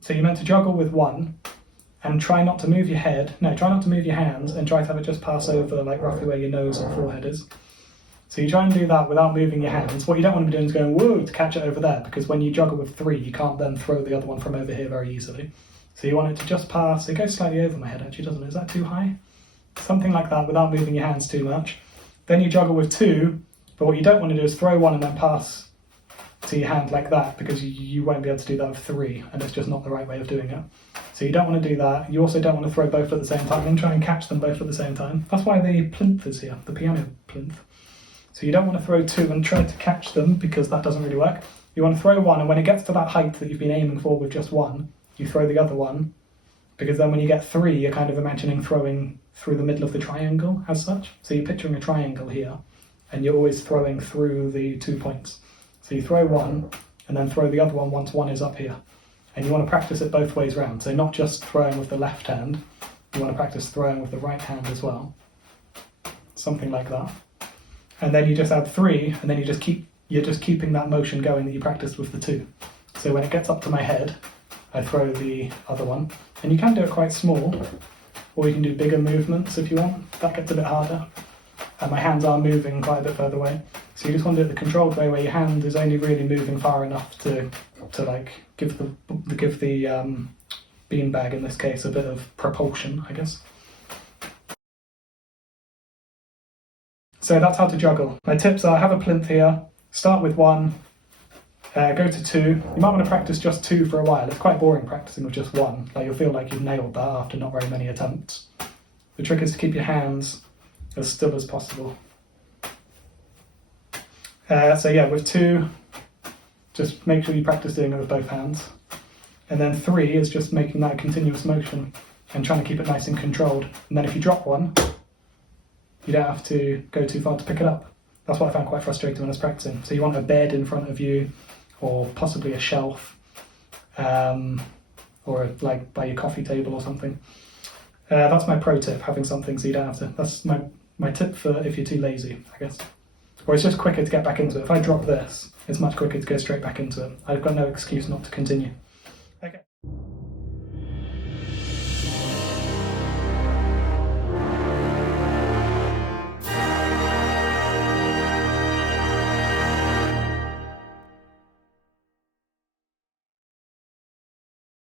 So you're meant to juggle with one and try not to move your head. No, try not to move your hands and try to have it just pass over like roughly where your nose or forehead is. So you try and do that without moving your hands. What you don't want to be doing is going whoa to catch it over there, because when you juggle with three, you can't then throw the other one from over here very easily. So you want it to just pass. It goes slightly over my head actually, doesn't it? Is that too high? Something like that without moving your hands too much. Then you juggle with two, but what you don't want to do is throw one and then pass to your hand like that, because you won't be able to do that with three, and it's just not the right way of doing it. So you don't want to do that. You also don't want to throw both at the same time and try and catch them both at the same time. That's why the plinth is here, the piano plinth. So you don't want to throw two and try to catch them, because that doesn't really work. You want to throw one, and when it gets to that height that you've been aiming for with just one, you throw the other one, because then when you get three, you're kind of imagining throwing through the middle of the triangle as such. So you're picturing a triangle here, and you're always throwing through the 2 points. So you throw one, and then throw the other one once one is up here. And you want to practice it both ways round. So not just throwing with the left hand, you want to practice throwing with the right hand as well. Something like that. And then you just add three, and then you're just keeping that motion going that you practiced with the two. So when it gets up to my head, I throw the other one. And you can do it quite small, or you can do bigger movements if you want. That gets a bit harder. And my hands are moving quite a bit further away. So you just want to do it the controlled way, where your hand is only really moving far enough to like give the beanbag in this case a bit of propulsion, I guess. So that's how to juggle. My tips are: have a plinth here, start with one, go to two. You might want to practice just two for a while. It's quite boring practicing with just one. Like, you'll feel like you've nailed that after not very many attempts. The trick is to keep your hands as still as possible. So yeah, with two, just make sure you practice doing it with both hands. And then three is just making that a continuous motion and trying to keep it nice and controlled. And then if you drop one, you don't have to go too far to pick it up. That's what I found quite frustrating when I was practicing. So you want a bed in front of you, or possibly a shelf, or like by your coffee table or something. That's my pro tip, having something so you don't have to. That's my tip for if you're too lazy, I guess. Or it's just quicker to get back into it. If I drop this, it's much quicker to go straight back into it. I've got no excuse not to continue. Okay.